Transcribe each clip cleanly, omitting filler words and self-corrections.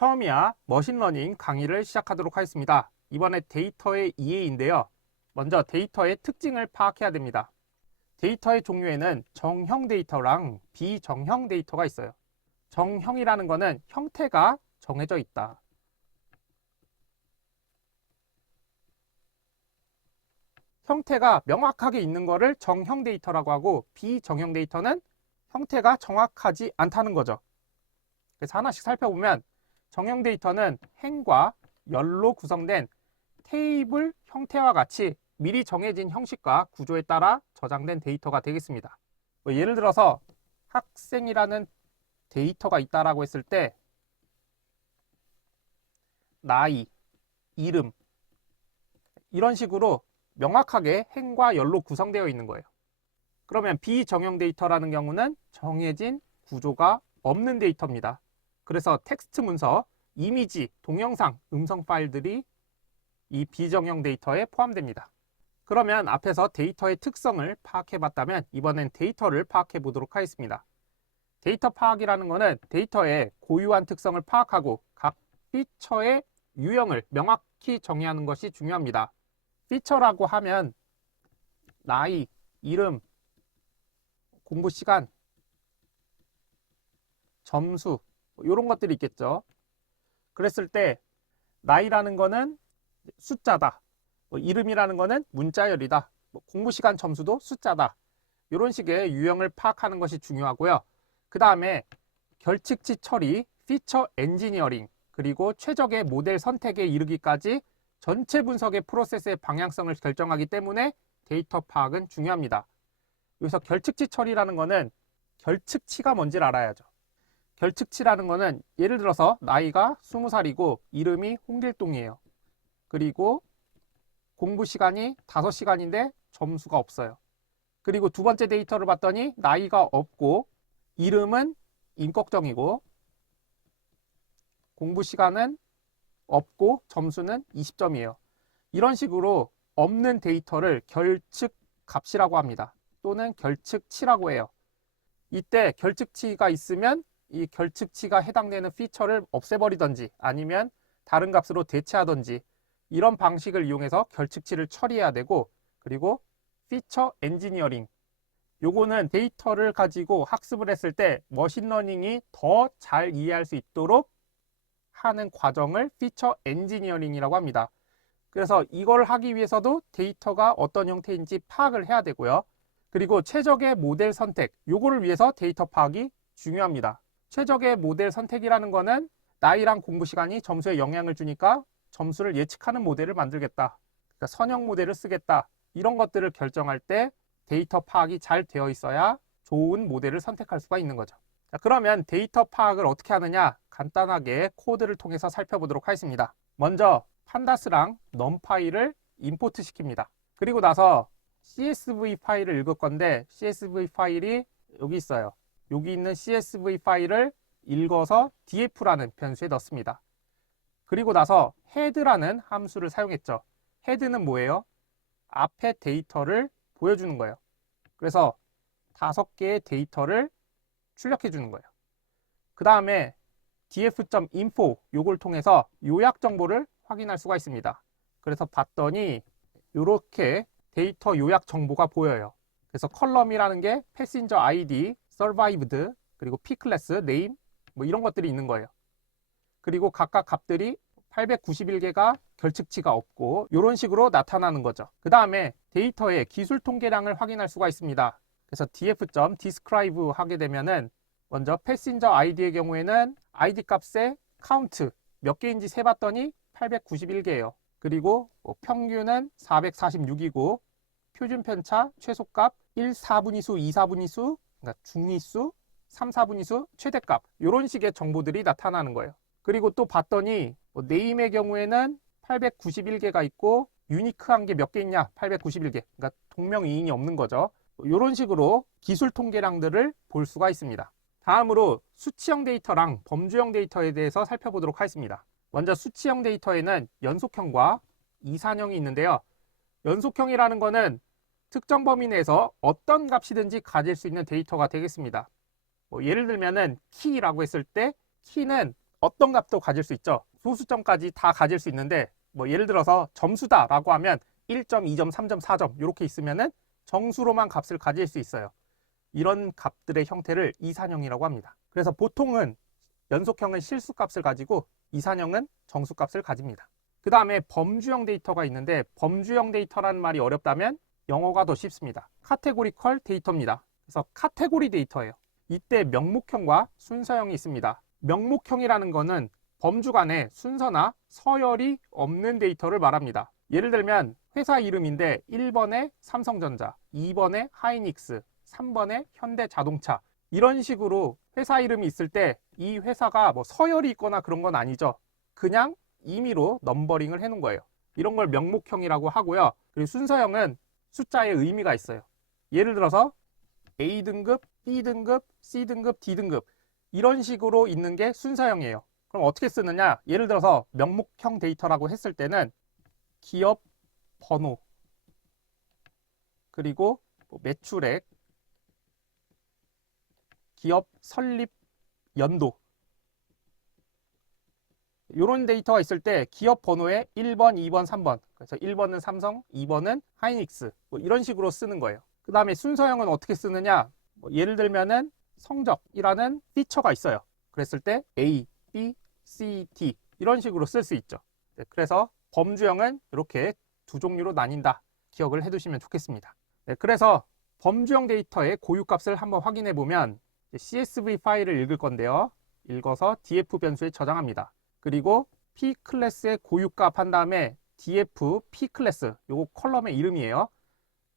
처음이야 머신러닝 강의를 시작하도록 하겠습니다. 이번에 데이터의 이해인데요. 먼저 데이터의 특징을 파악해야 됩니다. 데이터의 종류에는 정형 데이터랑 비정형 데이터가 있어요. 정형이라는 거는 형태가 정해져 있다. 형태가 명확하게 있는 거를 정형 데이터라고 하고, 비정형 데이터는 형태가 정확하지 않다는 거죠. 그래서 하나씩 살펴보면, 정형 데이터는 행과 열로 구성된 테이블 형태와 같이 미리 정해진 형식과 구조에 따라 저장된 데이터가 되겠습니다. 예를 들어서 학생이라는 데이터가 있다라고 했을 때 나이, 이름 이런 식으로 명확하게 행과 열로 구성되어 있는 거예요. 그러면 비정형 데이터라는 경우는 정해진 구조가 없는 데이터입니다. 그래서 텍스트 문서, 이미지, 동영상, 음성 파일들이 이 비정형 데이터에 포함됩니다. 그러면 앞에서 데이터의 특성을 파악해 봤다면 이번엔 데이터를 파악해 보도록 하겠습니다. 데이터 파악이라는 것은 데이터의 고유한 특성을 파악하고 각 피처의 유형을 명확히 정의하는 것이 중요합니다. 피처라고 하면 나이, 이름, 공부 시간, 점수 이런 것들이 있겠죠. 그랬을 때 나이라는 거는 숫자다. 이름이라는 거는 문자열이다. 공부 시간 점수도 숫자다. 이런 식의 유형을 파악하는 것이 중요하고요. 그 다음에 결측치 처리, 피처 엔지니어링, 그리고 최적의 모델 선택에 이르기까지 전체 분석의 프로세스의 방향성을 결정하기 때문에 데이터 파악은 중요합니다. 여기서 결측치 처리라는 거는 결측치가 뭔지를 알아야죠. 결측치라는 거는 예를 들어서 나이가 20살이고 이름이 홍길동이에요. 그리고 공부 시간이 5시간인데 점수가 없어요. 그리고 두 번째 데이터를 봤더니 나이가 없고 이름은 임꺽정이고 공부 시간은 없고 점수는 20점이에요. 이런 식으로 없는 데이터를 결측 값이라고 합니다. 또는 결측치라고 해요. 이때 결측치가 있으면 이 결측치가 해당되는 피처를 없애버리던지 아니면 다른 값으로 대체하던지 이런 방식을 이용해서 결측치를 처리해야 되고, 그리고 피처 엔지니어링, 요거는 데이터를 가지고 학습을 했을 때 머신러닝이 더 잘 이해할 수 있도록 하는 과정을 피처 엔지니어링이라고 합니다. 그래서 이걸 하기 위해서도 데이터가 어떤 형태인지 파악을 해야 되고요. 그리고 최적의 모델 선택, 요거를 위해서 데이터 파악이 중요합니다. 최적의 모델 선택이라는 거는 나이랑 공부 시간이 점수에 영향을 주니까 점수를 예측하는 모델을 만들겠다. 그러니까 선형 모델을 쓰겠다. 이런 것들을 결정할 때 데이터 파악이 잘 되어 있어야 좋은 모델을 선택할 수가 있는 거죠. 자, 그러면 데이터 파악을 어떻게 하느냐? 간단하게 코드를 통해서 살펴보도록 하겠습니다. 먼저 판다스랑 넘파이를 임포트 시킵니다. 그리고 나서 CSV 파일을 읽을 건데 CSV 파일이 여기 있어요. 여기 있는 CSV 파일을 읽어서 df라는 변수에 넣습니다. 그리고 나서 head라는 함수를 사용했죠. head는 뭐예요? 앞에 데이터를 보여주는 거예요. 그래서 5개의 데이터를 출력해 주는 거예요. 그 다음에 df.info 요걸 통해서 요약 정보를 확인할 수가 있습니다. 그래서 봤더니 이렇게 데이터 요약 정보가 보여요. 그래서 컬럼이라는 게 패신저 ID, survived, 그리고 P클래스, name 뭐 이런 것들이 있는 거예요. 그리고 각각 값들이 891개가 결측치가 없고 이런 식으로 나타나는 거죠. 그 다음에 데이터의 기술 통계량을 확인할 수가 있습니다. 그래서 df.describe 하게 되면은 먼저 패신저 ID의 경우에는 ID 값의 카운트 몇 개인지 세봤더니 891개예요. 그리고 평균은 446이고 표준 편차 최소값 1, 4분위수, 2, 4분위수, 그러니까 중위수, 3, 4분위수, 최대값 이런 식의 정보들이 나타나는 거예요. 그리고 또 봤더니 네임의 경우에는 891개가 있고 유니크한 게 몇 개 있냐? 891개. 그러니까 동명이인이 없는 거죠. 이런 식으로 기술 통계량들을 볼 수가 있습니다. 다음으로 수치형 데이터랑 범주형 데이터에 대해서 살펴보도록 하겠습니다. 먼저 수치형 데이터에는 연속형과 이산형이 있는데요. 연속형이라는 거는 특정 범위 내에서 어떤 값이든지 가질 수 있는 데이터가 되겠습니다. 예를 들면은 키라고 했을 때 키는 어떤 값도 가질 수 있죠. 소수점까지 다 가질 수 있는데 뭐 예를 들어서 점수다라고 하면 1점, 2점, 3점, 4점 이렇게 있으면은 정수로만 값을 가질 수 있어요. 이런 값들의 형태를 이산형이라고 합니다. 그래서 보통은 연속형은 실수값을 가지고 이산형은 정수값을 가집니다. 그 다음에 범주형 데이터가 있는데 범주형 데이터라는 말이 어렵다면 영어가 더 쉽습니다. 카테고리컬 데이터입니다. 그래서 카테고리 데이터예요. 이때 명목형과 순서형이 있습니다. 명목형이라는 거는 범주 간에 순서나 서열이 없는 데이터를 말합니다. 예를 들면 회사 이름인데 1번에 삼성전자, 2번에 하이닉스, 3번에 현대자동차 이런 식으로 회사 이름이 있을 때 이 회사가 뭐 서열이 있거나 그런 건 아니죠. 그냥 임의로 넘버링을 해놓은 거예요. 이런 걸 명목형이라고 하고요. 그리고 순서형은 숫자의 의미가 있어요. 예를 들어서 A등급, B등급, C등급, D등급 이런 식으로 있는 게 순서형이에요. 그럼 어떻게 쓰느냐? 예를 들어서 명목형 데이터라고 했을 때는 기업 번호 그리고 매출액, 기업 설립 연도 이런 데이터가 있을 때 기업 번호에 1번, 2번, 3번 그래서 1번은 삼성, 2번은 하이닉스 뭐 이런 식으로 쓰는 거예요. 그 다음에 순서형은 어떻게 쓰느냐? 뭐 예를 들면은 성적이라는 피처가 있어요. 그랬을 때 A, B, C, D 이런 식으로 쓸 수 있죠. 네, 그래서 범주형은 이렇게 두 종류로 나뉜다. 기억을 해두시면 좋겠습니다. 네, 그래서 범주형 데이터의 고유값을 한번 확인해 보면 CSV 파일을 읽을 건데요. 읽어서 df 변수에 저장합니다. 그리고 p 클래스의 고유값 한 다음에 df p 클래스 요거 컬럼의 이름이에요.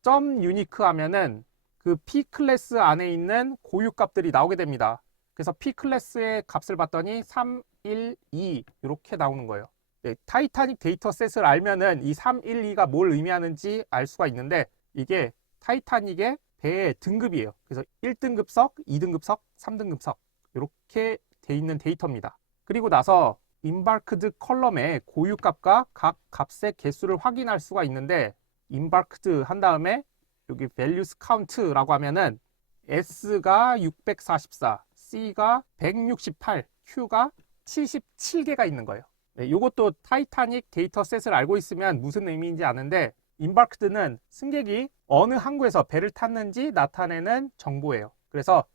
점 유니크 하면은 그 p 클래스 안에 있는 고유값들이 나오게 됩니다. 그래서 p 클래스의 값을 봤더니 3, 1, 2 이렇게 나오는 거예요. 네, 타이타닉 데이터셋을 알면은 이 3, 1, 2가 뭘 의미하는지 알 수가 있는데 이게 타이타닉의 배의 등급이에요. 그래서 1등급석, 2등급석, 3등급석 이렇게 돼 있는 데이터입니다. 그리고 나서 임바크드 컬럼의 고유값과 각 값의 개수를 확인할 수가 있는데 임바크드 한 다음에 여기 values count라고 하면은 S가 644, C가 168, Q가 77개가 있는 거예요. 네, 이것도 타이타닉 데이터셋을 알고 있으면 무슨 의미인지 아는데 임바크드는 승객이 어느 항구에서 배를 탔는지 나타내는 정보예요. 그래서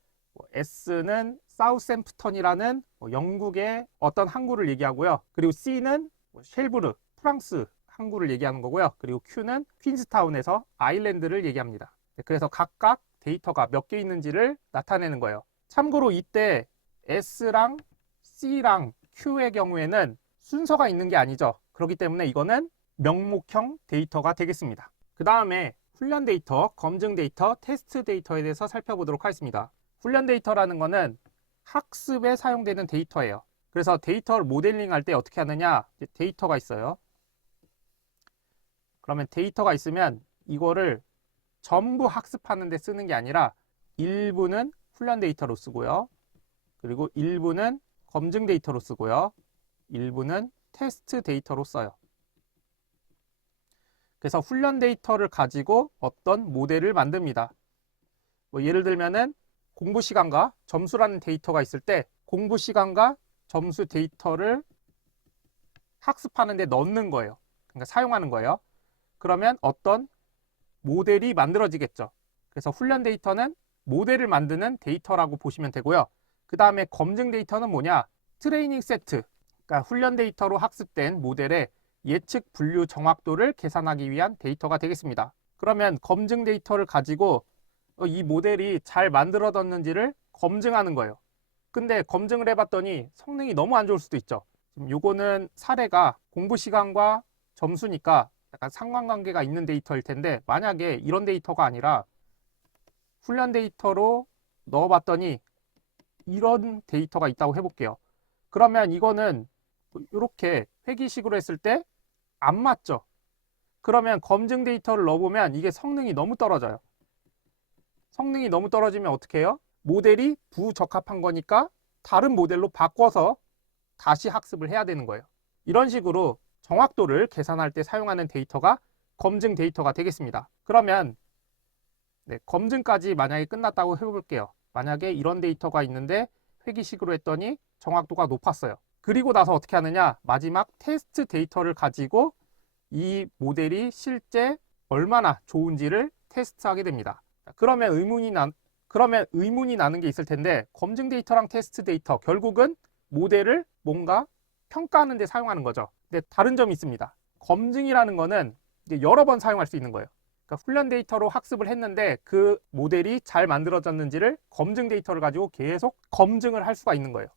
S는 사우샘프턴이라는 영국의 어떤 항구를 얘기하고요. 그리고 C는 쉘브르, 프랑스 항구를 얘기하는 거고요. 그리고 Q는 퀸스타운에서 아일랜드를 얘기합니다. 그래서 각각 데이터가 몇 개 있는지를 나타내는 거예요. 참고로 이때 S랑 C랑 Q의 경우에는 순서가 있는 게 아니죠. 그렇기 때문에 이거는 명목형 데이터가 되겠습니다. 그 다음에 훈련 데이터, 검증 데이터, 테스트 데이터에 대해서 살펴보도록 하겠습니다. 훈련 데이터라는 거는 학습에 사용되는 데이터예요. 그래서 데이터를 모델링 할 때 어떻게 하느냐? 데이터가 있어요. 그러면 데이터가 있으면 이거를 전부 학습하는 데 쓰는 게 아니라 일부는 훈련 데이터로 쓰고요. 그리고 일부는 검증 데이터로 쓰고요. 일부는 테스트 데이터로 써요. 그래서 훈련 데이터를 가지고 어떤 모델을 만듭니다. 뭐 예를 들면은 공부 시간과 점수라는 데이터가 있을 때 공부 시간과 점수 데이터를 학습하는 데 넣는 거예요. 그러니까 사용하는 거예요. 그러면 어떤 모델이 만들어지겠죠. 그래서 훈련 데이터는 모델을 만드는 데이터라고 보시면 되고요. 그 다음에 검증 데이터는 뭐냐? 트레이닝 세트, 그러니까 훈련 데이터로 학습된 모델의 예측 분류 정확도를 계산하기 위한 데이터가 되겠습니다. 그러면 검증 데이터를 가지고 이 모델이 잘 만들어졌는지를 검증하는 거예요. 근데 검증을 해봤더니 성능이 너무 안 좋을 수도 있죠. 지금 요거는 사례가 공부 시간과 점수니까 약간 상관관계가 있는 데이터일 텐데 만약에 이런 데이터가 아니라 훈련 데이터로 넣어봤더니 이런 데이터가 있다고 해볼게요. 그러면 이거는 이렇게 회기식으로 했을 때 안 맞죠. 그러면 검증 데이터를 넣어보면 이게 성능이 너무 떨어져요. 성능이 너무 떨어지면 어떻게 해요? 모델이 부적합한 거니까 다른 모델로 바꿔서 다시 학습을 해야 되는 거예요. 이런 식으로 정확도를 계산할 때 사용하는 데이터가 검증 데이터가 되겠습니다. 그러면 검증까지 만약에 끝났다고 해볼게요. 만약에 이런 데이터가 있는데 회기식으로 했더니 정확도가 높았어요. 그리고 나서 어떻게 하느냐? 마지막 테스트 데이터를 가지고 이 모델이 실제 얼마나 좋은지를 테스트하게 됩니다. 그러면 의문이 나는 게 있을 텐데, 검증 데이터랑 테스트 데이터, 결국은 모델을 뭔가 평가하는 데 사용하는 거죠. 근데 다른 점이 있습니다. 검증이라는 거는 이제 여러 번 사용할 수 있는 거예요. 그러니까 훈련 데이터로 학습을 했는데 그 모델이 잘 만들어졌는지를 검증 데이터를 가지고 계속 검증을 할 수가 있는 거예요.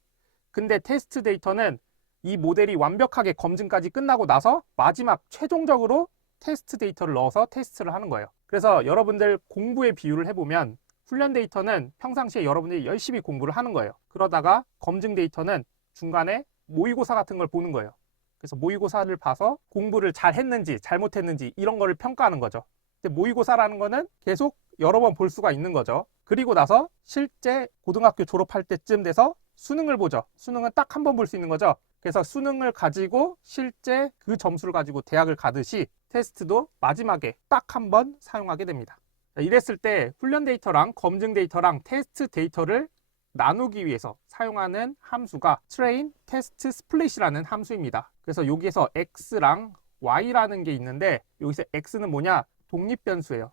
근데 테스트 데이터는 이 모델이 완벽하게 검증까지 끝나고 나서 마지막 최종적으로 테스트 데이터를 넣어서 테스트를 하는 거예요. 그래서 여러분들 공부의 비유를 해보면 훈련 데이터는 평상시에 여러분들이 열심히 공부를 하는 거예요. 그러다가 검증 데이터는 중간에 모의고사 같은 걸 보는 거예요. 그래서 모의고사를 봐서 공부를 잘 했는지 잘못했는지 이런 거를 평가하는 거죠. 근데 모의고사라는 거는 계속 여러 번 볼 수가 있는 거죠. 그리고 나서 실제 고등학교 졸업할 때쯤 돼서 수능을 보죠. 수능은 딱 한 번 볼 수 있는 거죠. 그래서 수능을 가지고 실제 그 점수를 가지고 대학을 가듯이 테스트도 마지막에 딱 한 번 사용하게 됩니다. 이랬을 때 훈련 데이터랑 검증 데이터랑 테스트 데이터를 나누기 위해서 사용하는 함수가 train test split이라는 함수입니다. 그래서 여기에서 x랑 y라는 게 있는데 여기서 x는 뭐냐? 독립변수예요.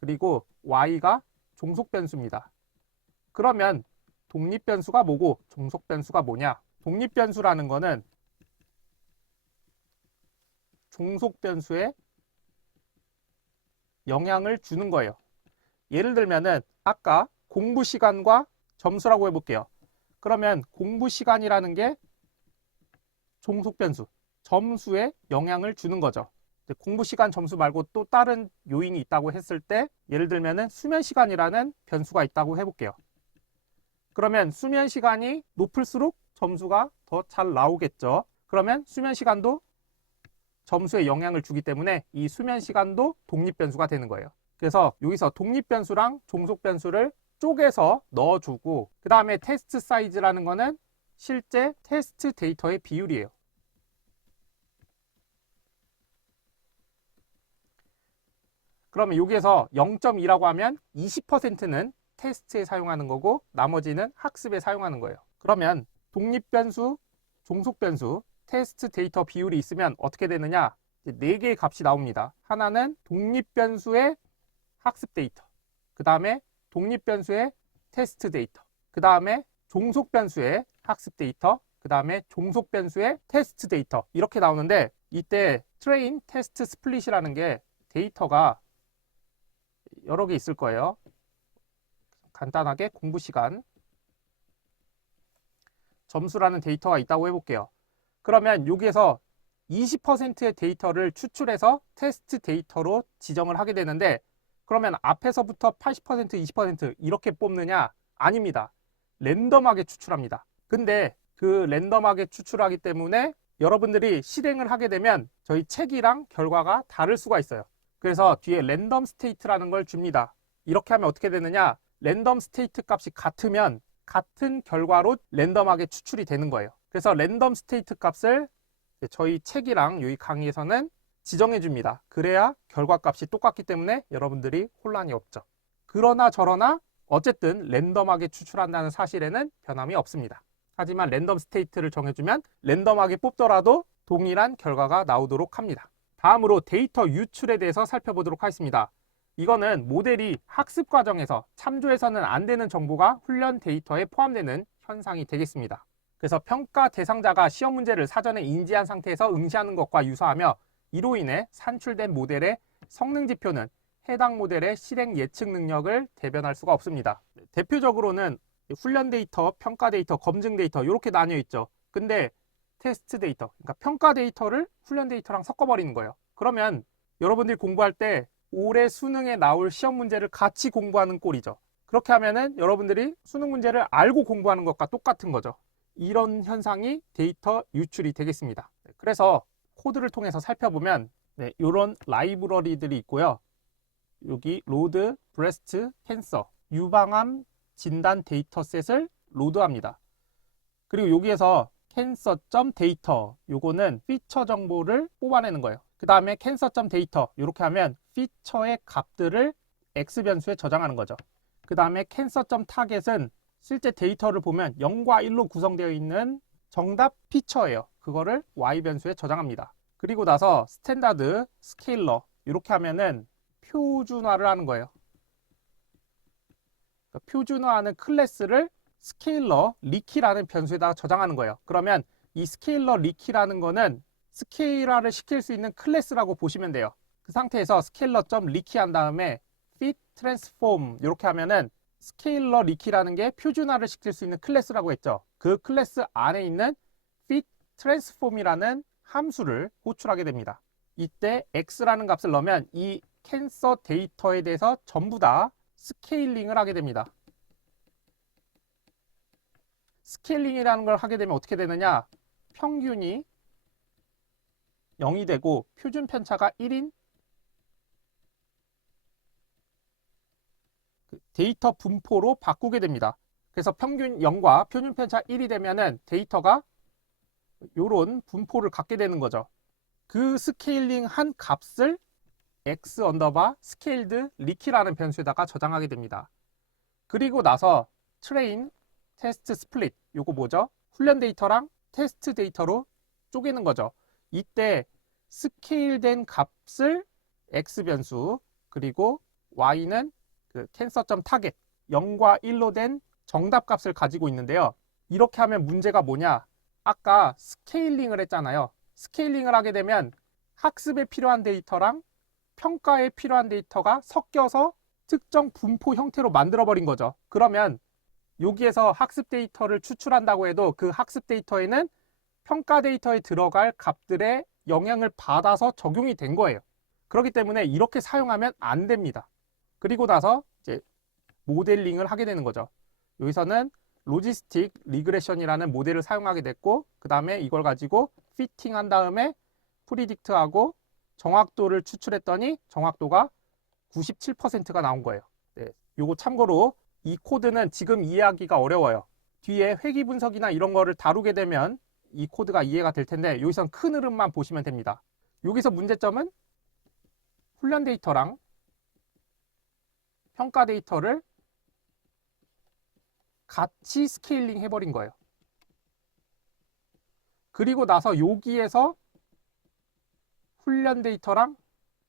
그리고 y가 종속변수입니다. 그러면 독립변수가 뭐고 종속변수가 뭐냐? 독립변수라는 거는 종속변수에 영향을 주는 거예요. 예를 들면은 아까 공부 시간과 점수라고 해볼게요. 그러면 공부 시간이라는 게 종속변수, 점수에 영향을 주는 거죠. 공부 시간 점수 말고 또 다른 요인이 있다고 했을 때 예를 들면은 수면 시간이라는 변수가 있다고 해볼게요. 그러면 수면 시간이 높을수록 점수가 더 잘 나오겠죠. 그러면 수면 시간도 점수에 영향을 주기 때문에 이 수면 시간도 독립변수가 되는 거예요. 그래서 여기서 독립변수랑 종속변수를 쪼개서 넣어주고 그 다음에 테스트 사이즈라는 거는 실제 테스트 데이터의 비율이에요. 그러면 여기에서 0.2라고 하면 20%는 테스트에 사용하는 거고 나머지는 학습에 사용하는 거예요. 그러면 독립변수, 종속변수, 테스트 데이터 비율이 있으면 어떻게 되느냐? 4개의 값이 나옵니다. 하나는 독립변수의 학습 데이터, 그 다음에 독립변수의 테스트 데이터, 그 다음에 종속변수의 학습 데이터, 그 다음에 종속변수의 테스트 데이터 이렇게 나오는데 이때 트레인 테스트 스플릿이라는 게 데이터가 여러 개 있을 거예요. 간단하게 공부 시간, 점수라는 데이터가 있다고 해볼게요. 그러면 여기에서 20%의 데이터를 추출해서 테스트 데이터로 지정을 하게 되는데 그러면 앞에서부터 80%, 20% 이렇게 뽑느냐? 아닙니다. 랜덤하게 추출합니다. 근데 그 랜덤하게 추출하기 때문에 여러분들이 실행을 하게 되면 저희 책이랑 결과가 다를 수가 있어요. 그래서 뒤에 랜덤 스테이트라는 걸 줍니다. 이렇게 하면 어떻게 되느냐? 랜덤 스테이트 값이 같으면 같은 결과로 랜덤하게 추출이 되는 거예요. 그래서 랜덤 스테이트 값을 저희 책이랑 여기 강의에서는 지정해 줍니다. 그래야 결과값이 똑같기 때문에 여러분들이 혼란이 없죠. 그러나 저러나 어쨌든 랜덤하게 추출한다는 사실에는 변함이 없습니다. 하지만 랜덤 스테이트를 정해주면 랜덤하게 뽑더라도 동일한 결과가 나오도록 합니다. 다음으로 데이터 유출에 대해서 살펴보도록 하겠습니다. 이거는 모델이 학습 과정에서 참조해서는 안 되는 정보가 훈련 데이터에 포함되는 현상이 되겠습니다. 그래서 평가 대상자가 시험 문제를 사전에 인지한 상태에서 응시하는 것과 유사하며 이로 인해 산출된 모델의 성능 지표는 해당 모델의 실행 예측 능력을 대변할 수가 없습니다. 대표적으로는 훈련 데이터, 평가 데이터, 검증 데이터 이렇게 나뉘어 있죠. 근데 테스트 데이터, 그러니까 평가 데이터를 훈련 데이터랑 섞어버리는 거예요. 그러면 여러분들이 공부할 때 올해 수능에 나올 시험 문제를 같이 공부하는 꼴이죠. 그렇게 하면은 여러분들이 수능 문제를 알고 공부하는 것과 똑같은 거죠. 이런 현상이 데이터 유출이 되겠습니다. 그래서 코드를 통해서 살펴보면 이런 라이브러리들이 있고요. 여기 로드 브레스트 캔서 유방암 진단 데이터셋을 로드합니다. 그리고 여기에서 cancer.data 요거는 피처 정보를 뽑아내는 거예요. 그 다음에 cancer.data 이렇게 하면 피처의 값들을 X 변수에 저장하는 거죠. 그 다음에 cancer.target은 실제 데이터를 보면 0과 1로 구성되어 있는 정답 피처예요. 그거를 y 변수에 저장합니다. 그리고 나서 스탠다드 스케일러 이렇게 하면은 표준화를 하는 거예요. 그러니까 표준화하는 클래스를 스케일러 리키라는 변수에다가 저장하는 거예요. 그러면 이 스케일러 리키라는 거는 스케일화를 시킬 수 있는 클래스라고 보시면 돼요. 그 상태에서 스케일러.리키 한 다음에 fit transform 이렇게 하면은 스케일러 리키라는 게 표준화를 시킬 수 있는 클래스라고 했죠. 그 클래스 안에 있는 fit transform이라는 함수를 호출하게 됩니다. 이때 x라는 값을 넣으면 이 캔서 데이터에 대해서 전부 다 스케일링을 하게 됩니다. 스케일링이라는 걸 하게 되면 어떻게 되느냐? 평균이 0이 되고 표준 편차가 1인 데이터 분포로 바꾸게 됩니다. 그래서 평균 0과 표준 편차 1이 되면은 데이터가 이런 분포를 갖게 되는 거죠. 그 스케일링 한 값을 x 언더바 스케일드 리키라는 변수에다가 저장하게 됩니다. 그리고 나서 트레인, 테스트, 스플릿 요거 뭐죠? 훈련 데이터랑 테스트 데이터로 쪼개는 거죠. 이때 스케일된 값을 x 변수 그리고 y는 그 캔서.타겟 0과 1로 된 정답 값을 가지고 있는데요. 이렇게 하면 문제가 뭐냐? 아까 스케일링을 했잖아요. 스케일링을 하게 되면 학습에 필요한 데이터랑 평가에 필요한 데이터가 섞여서 특정 분포 형태로 만들어버린 거죠. 그러면 여기에서 학습 데이터를 추출한다고 해도 그 학습 데이터에는 평가 데이터에 들어갈 값들의 영향을 받아서 적용이 된 거예요. 그렇기 때문에 이렇게 사용하면 안 됩니다. 그리고 나서 이제 모델링을 하게 되는 거죠. 여기서는 로지스틱 리그레션이라는 모델을 사용하게 됐고 그 다음에 이걸 가지고 피팅한 다음에 프리딕트하고 정확도를 추출했더니 정확도가 97%가 나온 거예요. 네, 요거 참고로 이 코드는 지금 이해하기가 어려워요. 뒤에 회귀 분석이나 이런 거를 다루게 되면 이 코드가 이해가 될 텐데 여기선 큰 흐름만 보시면 됩니다. 여기서 문제점은 훈련 데이터랑 평가 데이터를 같이 스케일링 해버린 거예요. 그리고 나서 여기에서 훈련 데이터랑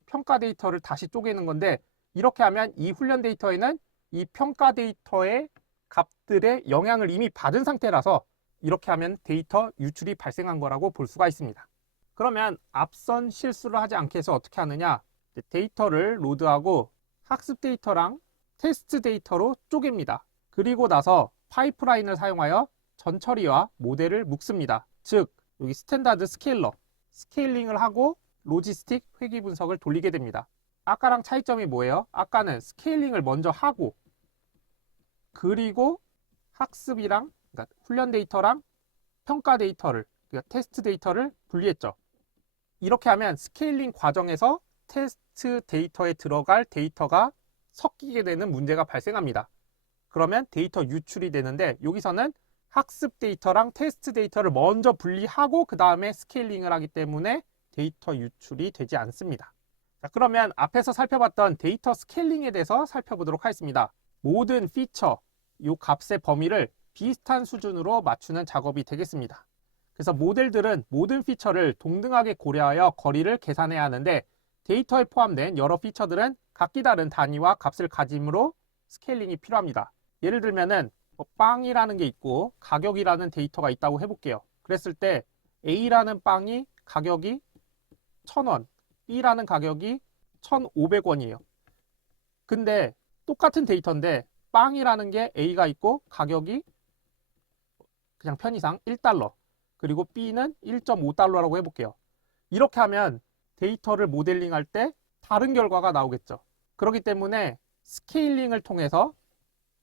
평가 데이터를 다시 쪼개는 건데 이렇게 하면 이 훈련 데이터에는 이 평가 데이터의 값들의 영향을 이미 받은 상태라서 이렇게 하면 데이터 유출이 발생한 거라고 볼 수가 있습니다. 그러면 앞선 실수를 하지 않게 해서 어떻게 하느냐? 데이터를 로드하고 학습 데이터랑 테스트 데이터로 쪼갭니다. 그리고 나서 파이프라인을 사용하여 전처리와 모델을 묶습니다. 즉 여기 스탠다드 스케일러, 스케일링을 하고 로지스틱 회귀 분석을 돌리게 됩니다. 아까랑 차이점이 뭐예요? 아까는 스케일링을 먼저 하고 그리고 학습이랑 그러니까 훈련 데이터랑 평가 데이터를 그러니까 테스트 데이터를 분리했죠. 이렇게 하면 스케일링 과정에서 테스트 데이터에 들어갈 데이터가 섞이게 되는 문제가 발생합니다. 그러면 데이터 유출이 되는데 여기서는 학습 데이터랑 테스트 데이터를 먼저 분리하고 그 다음에 스케일링을 하기 때문에 데이터 유출이 되지 않습니다. 자, 그러면 앞에서 살펴봤던 데이터 스케일링에 대해서 살펴보도록 하겠습니다. 모든 피처, 이 값의 범위를 비슷한 수준으로 맞추는 작업이 되겠습니다. 그래서 모델들은 모든 피처를 동등하게 고려하여 거리를 계산해야 하는데 데이터에 포함된 여러 피처들은 각기 다른 단위와 값을 가짐으로 스케일링이 필요합니다. 예를 들면은 빵이라는 게 있고 가격이라는 데이터가 있다고 해볼게요. 그랬을 때 A라는 빵이 가격이 1,000원, B라는 가격이 1,500원이에요. 근데 똑같은 데이터인데 빵이라는 게 A가 있고 가격이 그냥 편의상 1달러 그리고 B는 1.5달러라고 해볼게요. 이렇게 하면 데이터를 모델링할 때 다른 결과가 나오겠죠. 그렇기 때문에 스케일링을 통해서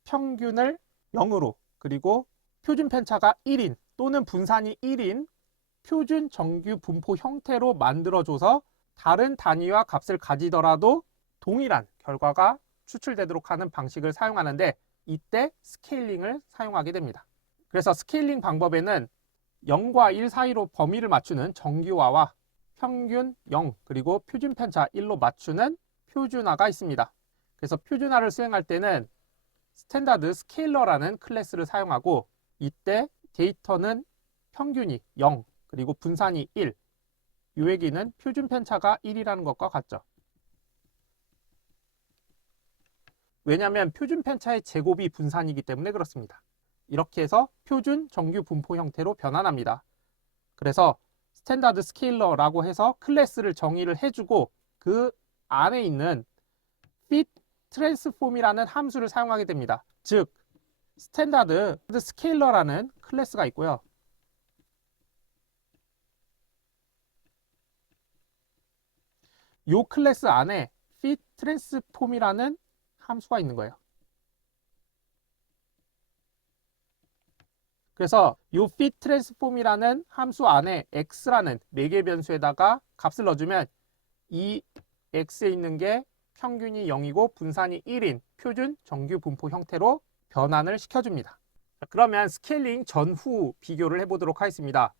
평균을 0으로 그리고 표준 편차가 1인 또는 분산이 1인 표준 정규 분포 형태로 만들어줘서 다른 단위와 값을 가지더라도 동일한 결과가 추출되도록 하는 방식을 사용하는데 이때 스케일링을 사용하게 됩니다. 그래서 스케일링 방법에는 0과 1 사이로 범위를 맞추는 정규화와 평균 0 그리고 표준 편차 1로 맞추는 표준화가 있습니다. 그래서 표준화를 수행할 때는 스탠다드 스케일러라는 클래스를 사용하고 이때 데이터는 평균이 0, 그리고 분산이 1. 이 얘기는 표준 편차가 1이라는 것과 같죠. 왜냐하면 표준 편차의 제곱이 분산이기 때문에 그렇습니다. 이렇게 해서 표준 정규 분포 형태로 변환합니다. 그래서 스탠다드 스케일러라고 해서 클래스를 정의를 해주고 그 안에 있는 fit transform이라는 함수를 사용하게 됩니다. 즉 스탠다드 스케일러라는 클래스가 있고요. 이 클래스 안에 fit transform이라는 함수가 있는 거예요. 그래서 이 fit transform이라는 함수 안에 x라는 매개 변수에다가 값을 넣어주면 이 x에 있는 게 평균이 0이고 분산이 1인 표준 정규 분포 형태로 변환을 시켜줍니다. 그러면 스케일링 전후 비교를 해보도록 하겠습니다.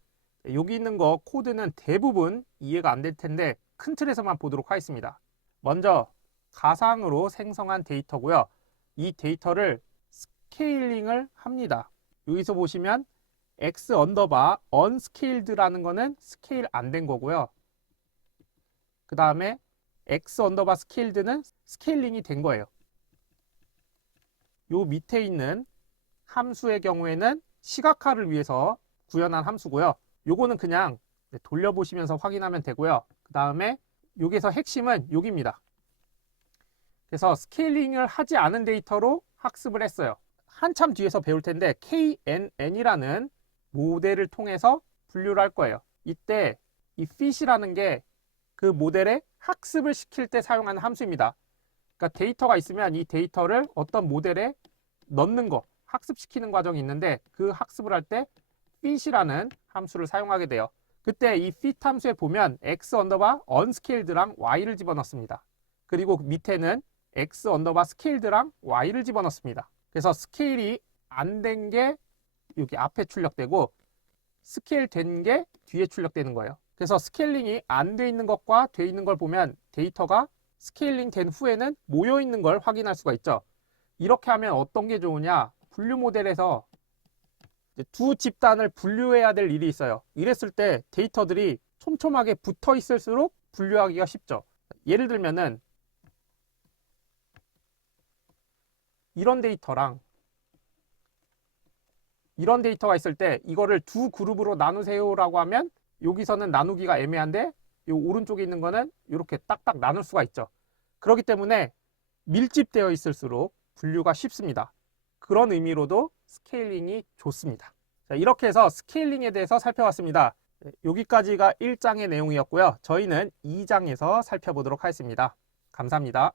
여기 있는 거 코드는 대부분 이해가 안 될 텐데 큰 틀에서만 보도록 하겠습니다. 먼저 가상으로 생성한 데이터고요. 이 데이터를 스케일링을 합니다. 여기서 보시면 x 언더바 unscaled라는 거는 스케일 안 된 거고요. 그 다음에 x 언더바 스케일드는 스케일링이 된 거예요. 요 밑에 있는 함수의 경우에는 시각화를 위해서 구현한 함수고요. 요거는 그냥 돌려보시면서 확인하면 되고요. 그 다음에 여기서 핵심은 여기입니다. 그래서 스케일링을 하지 않은 데이터로 학습을 했어요. 한참 뒤에서 배울 텐데 KNN이라는 모델을 통해서 분류를 할 거예요. 이때 이 fit이라는 게 그 모델에 학습을 시킬 때 사용하는 함수입니다. 그러니까 데이터가 있으면 이 데이터를 어떤 모델에 넣는 거, 학습시키는 과정이 있는데 그 학습을 할 때 fit이라는 함수를 사용하게 돼요. 그때 이 fit 함수에 보면 x 언더바 unscaled랑 y를 집어넣습니다. 그리고 밑에는 x 언더바 scaled랑 y를 집어넣습니다. 그래서 스케일이 안 된 게 여기 앞에 출력되고 스케일 된 게 뒤에 출력되는 거예요. 그래서 스케일링이 안 돼 있는 것과 돼 있는 걸 보면 데이터가 스케일링 된 후에는 모여 있는 걸 확인할 수가 있죠. 이렇게 하면 어떤 게 좋으냐? 분류 모델에서 두 집단을 분류해야 될 일이 있어요. 이랬을 때 데이터들이 촘촘하게 붙어 있을수록 분류하기가 쉽죠. 예를 들면은 이런 데이터랑 이런 데이터가 있을 때 이거를 두 그룹으로 나누세요라고 하면 여기서는 나누기가 애매한데 이 오른쪽에 있는 거는 이렇게 딱딱 나눌 수가 있죠. 그렇기 때문에 밀집되어 있을수록 분류가 쉽습니다. 그런 의미로도 스케일링이 좋습니다. 자, 이렇게 해서 스케일링에 대해서 살펴봤습니다. 여기까지가 1장의 내용이었고요. 저희는 2장에서 살펴보도록 하겠습니다. 감사합니다.